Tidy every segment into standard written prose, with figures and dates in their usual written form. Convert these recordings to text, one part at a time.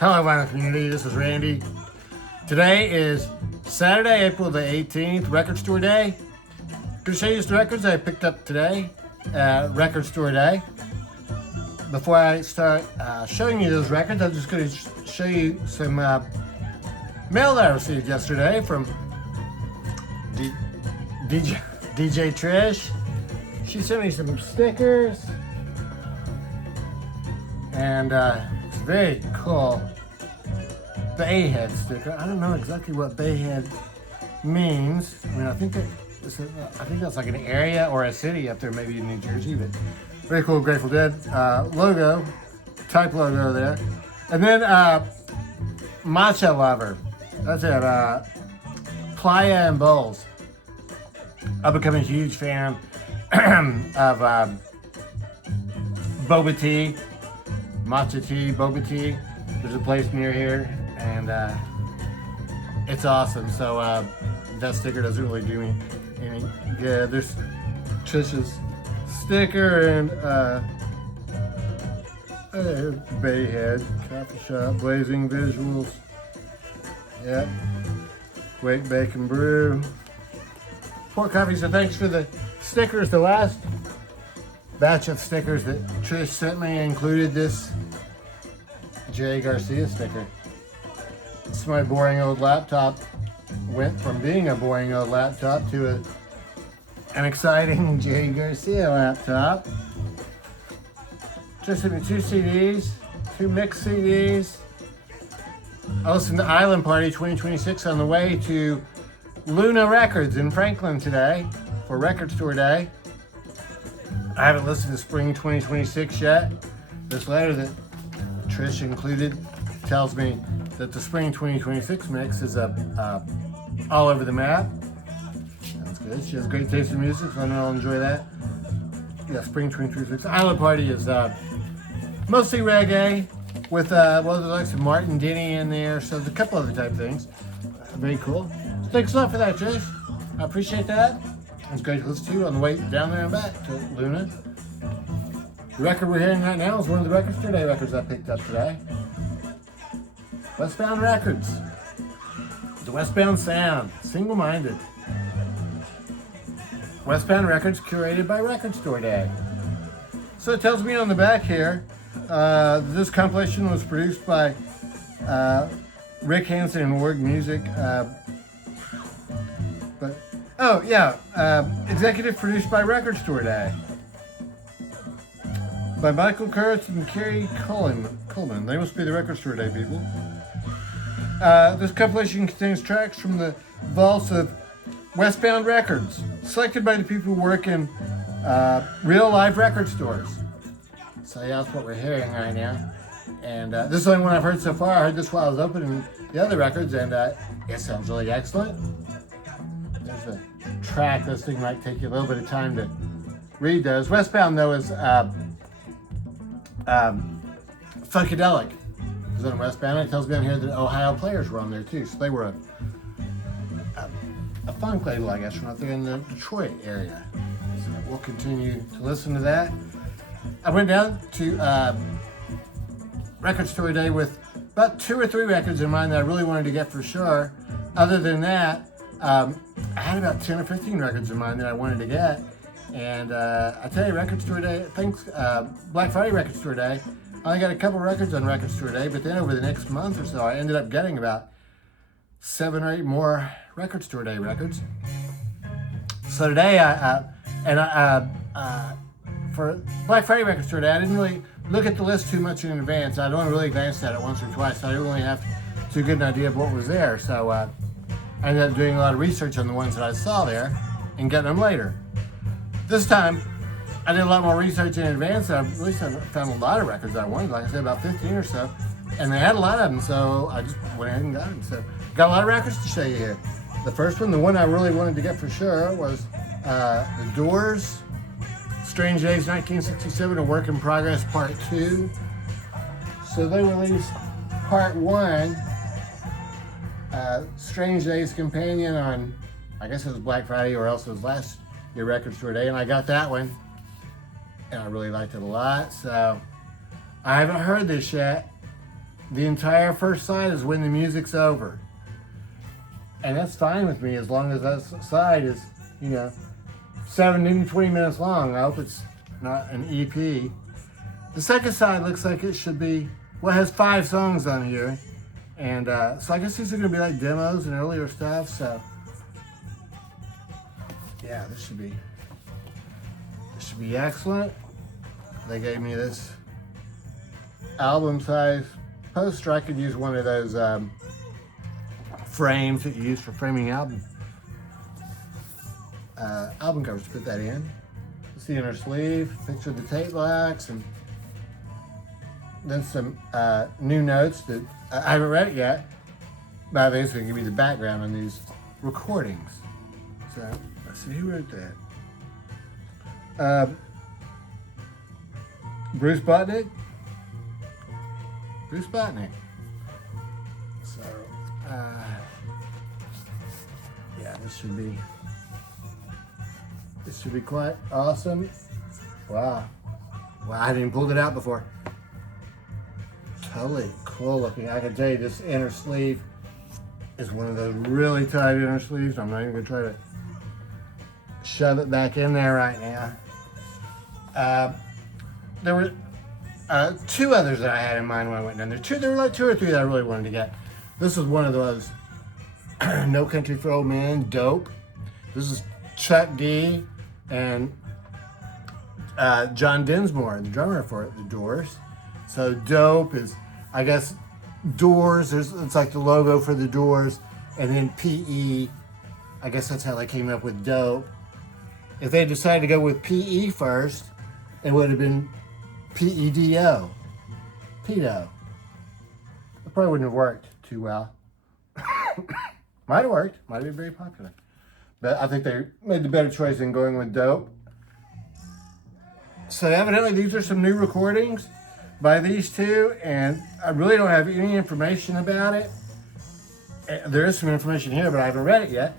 Hello, vinyl community. This is Randy. Today is Saturday, April the 18th, Record Store Day. I'm going to show you some records I picked up today at Record Store Day. Before I start showing you those records, I'm just going to show you some mail that I received yesterday from DJ Trish. She sent me some stickers, and it's very cool. Bayhead sticker. I don't know exactly what Bayhead means. I mean, I think that's like an area or a city up there, maybe in New Jersey. But very cool Grateful Dead logo, type logo there, and then Matcha Lover. That's it. Playa and Bowls. I've become a huge fan of boba tea, matcha tea, boba tea. There's a place near here, and it's awesome. So that sticker doesn't really do me any good. There's Trish's sticker, and there's Bayhead Coffee Shop, Blazing Visuals. Yep. Wake, Bake, and Brew. Port Coffee. So thanks for the stickers. The last batch of stickers that Trish sent me included this Jerry Garcia sticker. It's my boring old laptop. Went from being a boring old laptop to an exciting Jerry Garcia laptop. Just sent me 2 CDs, 2 mixed CDs. I listened to Island Party 2026 on the way to Luna Records in Franklin today for Record Store Day. I haven't listened to Spring 2026 yet. This letter that Trish included tells me that the Spring 2026 mix is all over the map. That's good. She has great taste in music, so I know I'll enjoy that. Yeah, Spring 2026. Island Party is mostly reggae with the likes of Martin Denny in there, so there's a couple other type things. Very cool. So thanks a lot for that, Trish. I appreciate that. It's great to listen to on the way down there and back to Luna. The record we're hearing right now is one of the Record Store Day records I picked up today. Westbound Records. The Westbound Sound. Single-minded. Westbound Records curated by Record Store Day. So it tells me on the back here, this compilation was produced by Rick Hansen and Warg Music. Executive produced by Record Store Day. By Michael Kurtz and Kerry Coleman. They must be the Record Store Day people. This compilation contains tracks from the vaults of Westbound Records, selected by the people who work in real live record stores. So yeah, that's what we're hearing right now. And this is the only one I've heard so far. I heard this while I was opening the other records, and it sounds really excellent. There's a track. This thing might take you a little bit of time to read those. Westbound, though, is Funkadelic. Because on Westbound, it tells me on here that Ohio Players were on there too. So they were a funk label, I guess, from out there in the Detroit area. So we'll continue to listen to that. I went down to Record Store Day with about 2 or 3 records in mind that I really wanted to get for sure. Other than that, I had about 10 or 15 records in mind that I wanted to get. And I tell you, Record Store Day, Black Friday Record Store Day, I only got a couple records on Record Store Day, but then over the next month or so, I ended up getting about 7 or 8 more Record Store Day records. So today, for Black Friday Record Store Day, I didn't really look at the list too much in advance. I'd only really glanced at it once or twice, so I didn't really have too good an idea of what was there. So I ended up doing a lot of research on the ones that I saw there and getting them later. This time, I did a lot more research in advance. I really found a lot of records that I wanted, like I said, about 15 or so. And they had a lot of them, so I just went ahead and got them. So got a lot of records to show you here. The first one, the one I really wanted to get for sure, was The Doors, Strange Days 1967, A Work in Progress Part 2. So they released Part 1, Strange Days Companion, on, I guess it was Black Friday or else it was last year Record Store Day, and I got that one. And I really liked it a lot, so I haven't heard this yet. the entire first side is when the music's over. And that's fine with me as long as that side is, 17 to 20 minutes long. I hope it's not an EP. The second side looks like it should be, well, it has 5 songs on here. And so I guess these are going to be like demos and earlier stuff. So yeah, this should be excellent. They gave me this album size poster. I could use one of those frames that you use for framing album covers to put that in. It's the inner sleeve, picture of the tape box, and then some new notes that I haven't read it yet, but I think it's going to give me the background on these recordings. So let's see who wrote that. Bruce Botnick. So yeah, this should be quite awesome. Wow, I hadn't even pulled it out before. Totally cool looking. I can tell you this inner sleeve is one of those really tight inner sleeves. I'm not even gonna try to shove it back in there right now. There were 2 others that I had in mind when I went down there. There were like 2 or 3 that I really wanted to get. This was one of those No Country for Old Men, Dope. This is Chuck D and John Dinsmore, the drummer for The Doors. So Dope is, I guess, Doors. It's like the logo for The Doors, and then PE. I guess that's how they came up with Dope. If they decided to go with PE first, it would have been PEDO. Pedo. It probably wouldn't have worked too well. Might have worked. Might have been very popular. But I think they made the better choice in going with Dope. So evidently these are some new recordings by these 2, and I really don't have any information about it. There is some information here, but I haven't read it yet.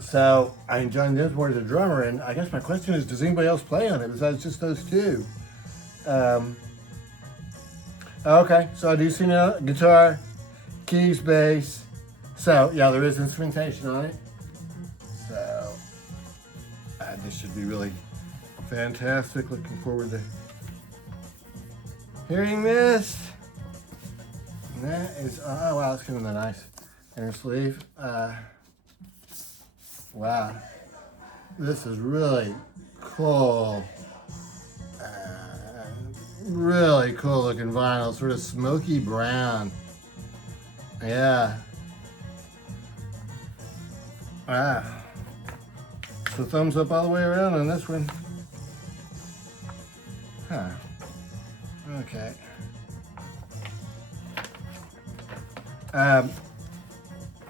So, John Dinsmore is a drummer, and I guess my question is, does anybody else play on it besides just those 2? Okay, so I do see now guitar, keys, bass. So, yeah, there is instrumentation on it. So, this should be really fantastic. Looking forward to hearing this. And that is, oh wow, it's kind of a nice inner sleeve. Wow, this is really cool. Really cool looking vinyl, sort of smoky brown. Yeah. Wow. So thumbs up all the way around on this one. Huh. Okay.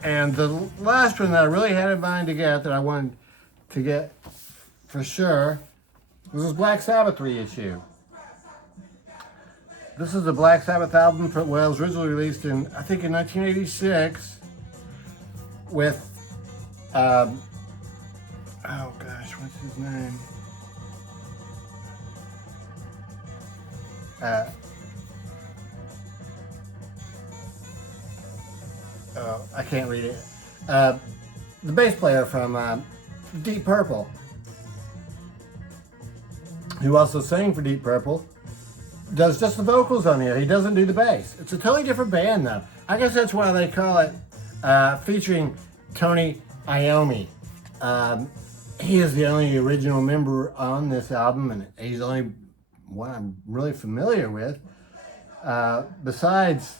And the last one that I really had in mind to get, that I wanted to get for sure, was this Black Sabbath reissue. This is the Black Sabbath album, it was originally released in, I think, in 1986 with, oh gosh, what's his name? I can't read it. The bass player from Deep Purple, who also sang for Deep Purple, does just the vocals on here. He doesn't do the bass. It's a totally different band though. I guess that's why they call it featuring Tony Iommi. He is the only original member on this album, and he's the only one I'm really familiar with, besides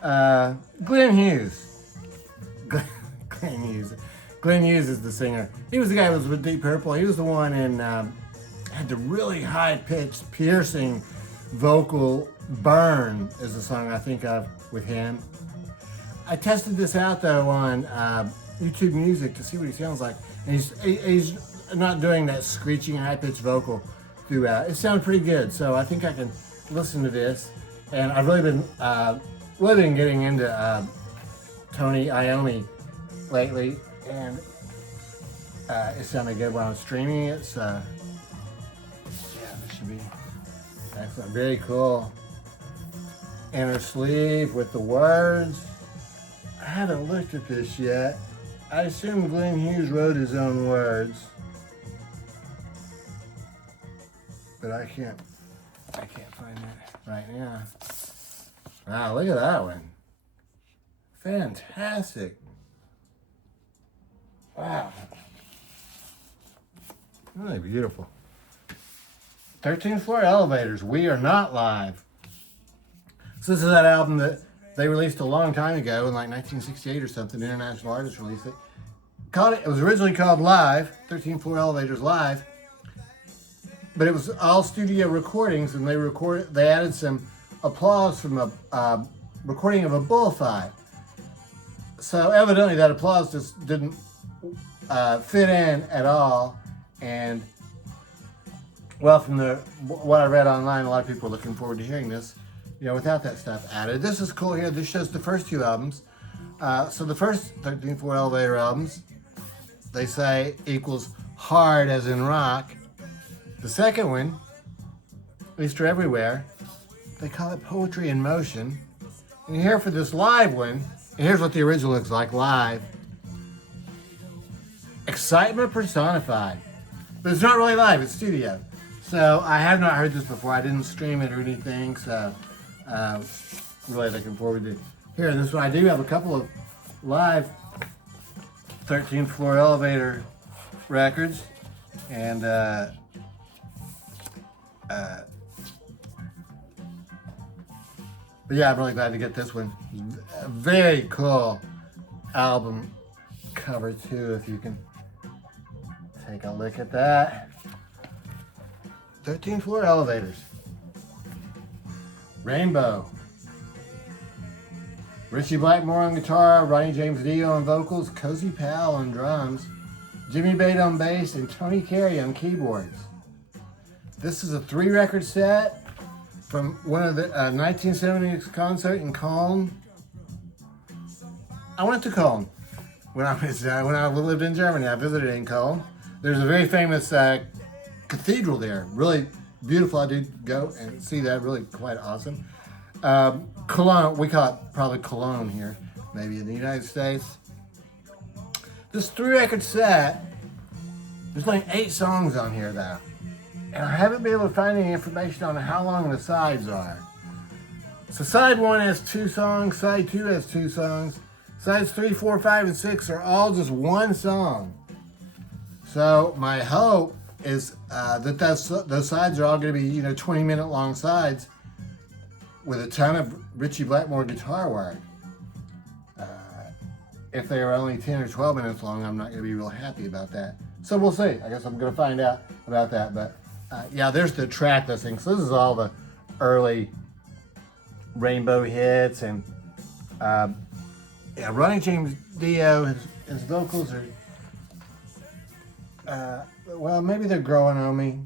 Glenn Hughes. Glenn Hughes is the singer. He was the guy who was with Deep Purple. He was the one in, had the really high-pitched, piercing vocal. Burn is the song I think of with him. I tested this out though on YouTube Music to see what he sounds like. And he's not doing that screeching high-pitched vocal throughout. It sounded pretty good, so I think I can listen to this. And I've really been getting into Tony Iommi lately, and it sounded good when I was streaming it, so yeah, this should be excellent. Very cool. inner sleeve with the words. I haven't looked at this yet. I assume Glenn Hughes wrote his own words, but I can't find that right now. Wow, look at that one. Fantastic. Wow. Really beautiful. 13th Floor Elevators, We Are Not Live. So this is that album that they released a long time ago in like 1968 or something. International artist released it. It was originally called Live, 13th Floor Elevators Live, but it was all studio recordings, and they added some applause from a recording of a bullfight. So evidently that applause just didn't fit in at all, and well, from what I read online, a lot of people are looking forward to hearing this, without that stuff added. This is cool here. This shows the first two albums. So the first 13th Floor Elevator albums, they say equals hard as in rock. The second one, Easter Everywhere, they call it Poetry in Motion. And here for this live one, and here's what the original looks like live. Excitement personified. But it's not really live, it's studio. So I have not heard this before. I didn't stream it or anything, so really looking forward to hearing this one. I do have a couple of live 13th Floor Elevator records, and but yeah, I'm really glad to get this one. A very cool album cover too, if you can take a look at that. 13th Floor Elevators. Rainbow. Richie Blackmore on guitar, Ronnie James Dio on vocals, Cozy Powell on drums, Jimmy Bate on bass, and Tony Carey on keyboards. This is a 3-record set from one of the 1970s concert in Cologne. I went to Cologne when I lived in Germany. I visited in Cologne. There's a very famous cathedral there, really beautiful. I did go and see that, really quite awesome. Cologne, we call it probably Cologne here, maybe in the United States. This 3-record set, there's like 8 songs on here though. And I haven't been able to find any information on how long the sides are. So side 1 has 2 songs, side 2 has 2 songs, sides 3, 4, 5, and 6 are all just 1 song. So my hope is that those sides are all going to be 20-minute long sides with a ton of Richie Blackmore guitar work. If they are only 10 or 12 minutes long, I'm not going to be real happy about that. So we'll see. I guess I'm going to find out about that. But yeah, there's the track listing. So this is all the early Rainbow hits, and yeah, Ronnie James Dio, his vocals are well, maybe they're growing on me.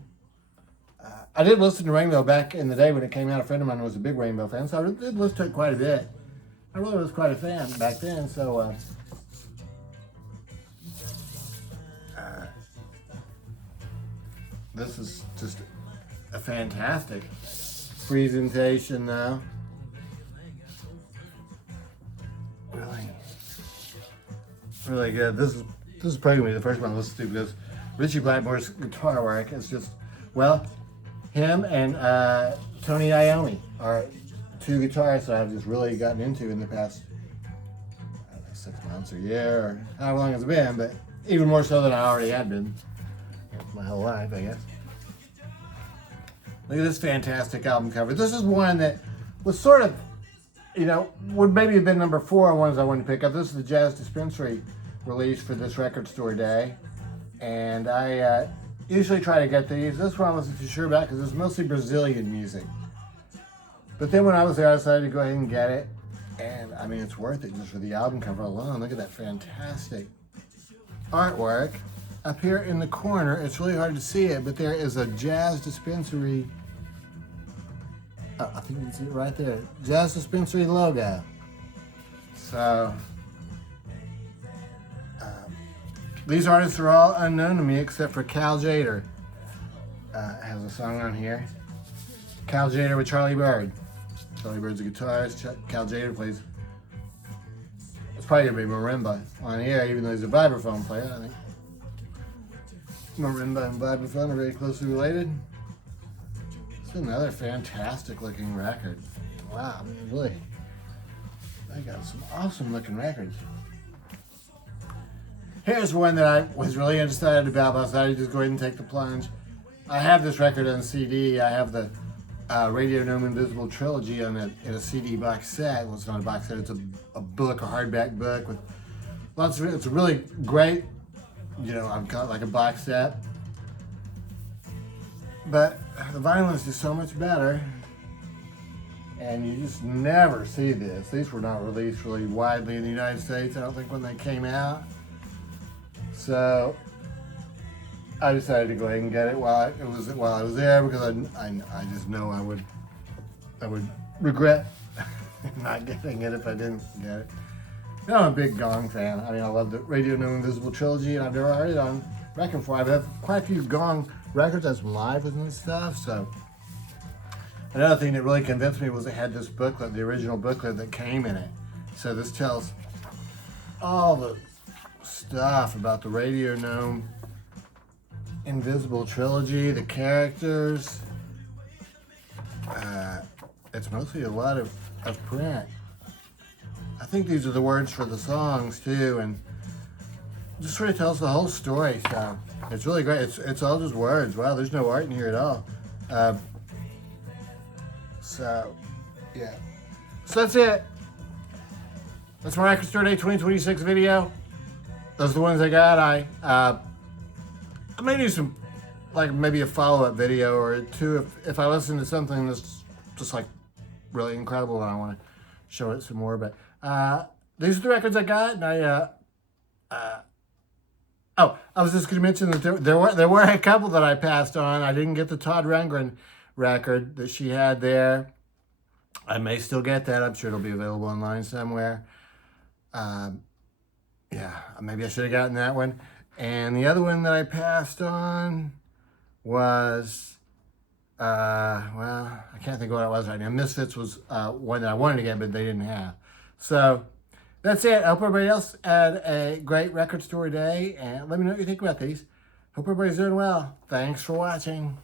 I did listen to Rainbow back in the day when it came out. A friend of mine was a big Rainbow fan, so I did listen to it quite a bit. I really was quite a fan back then, so this is just a fantastic presentation though. Really good. This is probably gonna be the first one I listen to, because Richie Blackmore's guitar work is just, well, him and Tony Iommi are 2 guitarists that I've just really gotten into in the past 6 months or a year, or however long it's been, but even more so than I already had been my whole life, I guess. Look at this fantastic album cover. This is one that was sort of, would maybe have been number 4 on ones I wanted to pick up. This is the Jazz Dispensary release for this record store day, and I usually try to get these. This one I wasn't too sure about because it's mostly Brazilian music. But then when I was there, I decided to go ahead and get it. And I mean, it's worth it just for the album cover alone. Look at that fantastic artwork. Up here in the corner, it's really hard to see it, but there is a Jazz Dispensary. Oh, I think you can see it right there. Jazz Dispensary logo. So, these artists are all unknown to me except for Cal Jader. Has a song on here. Cal Jader with Charlie Bird. Charlie Bird's a guitarist. Cal Jader plays. It's probably gonna be marimba on here, even though he's a vibraphone player. I think marimba and vibraphone are very closely related. It's another fantastic looking record. Wow, I mean, really, they got some awesome looking records. Here's one that I was really excited about, but I thought I'd just go ahead and take the plunge. I have this record on CD. I have the Radio Gnome Invisible Trilogy in a CD box set. Well, it's not a box set, it's a book, a hardback book with lots of, it's a really great, I've got like a box set. But the vinyl is just so much better. And you just never see this. These were not released really widely in the United States, I don't think, when they came out. So I decided to go ahead and get it while I was there, because I just know I would regret not getting it if I didn't get it. I'm a big Gong fan. I mean, I love the Radio Gnome Invisible Trilogy, and I've never heard it on record before. I've had quite a few Gong records as live and stuff. So another thing that really convinced me was it had this booklet, the original booklet that came in it. So this tells all the stuff about the Radio Gnome Invisible Trilogy, the characters. It's mostly a lot of print. I think these are the words for the songs too, and just sort of tells the whole story. So it's really great. It's all just words. Wow, there's no art in here at all. So yeah, so that's it. That's my Record Store Day 2026 video. Those are the ones I got. I may do some, like maybe a follow-up video or two if I listen to something that's just like really incredible and I want to show it some more. But these are the records I got, and I was just going to mention that there were a couple that I passed on. I didn't get the Todd Rundgren record that she had there. I may still get that. I'm sure it'll be available online somewhere. Yeah, maybe I should have gotten that one. And the other one that I passed on was, well, I can't think of what it was right now. Misfits was one that I wanted to get, but they didn't have. So that's it. I hope everybody else had a great Record Store Day, and let me know what you think about these. Hope everybody's doing well. Thanks for watching.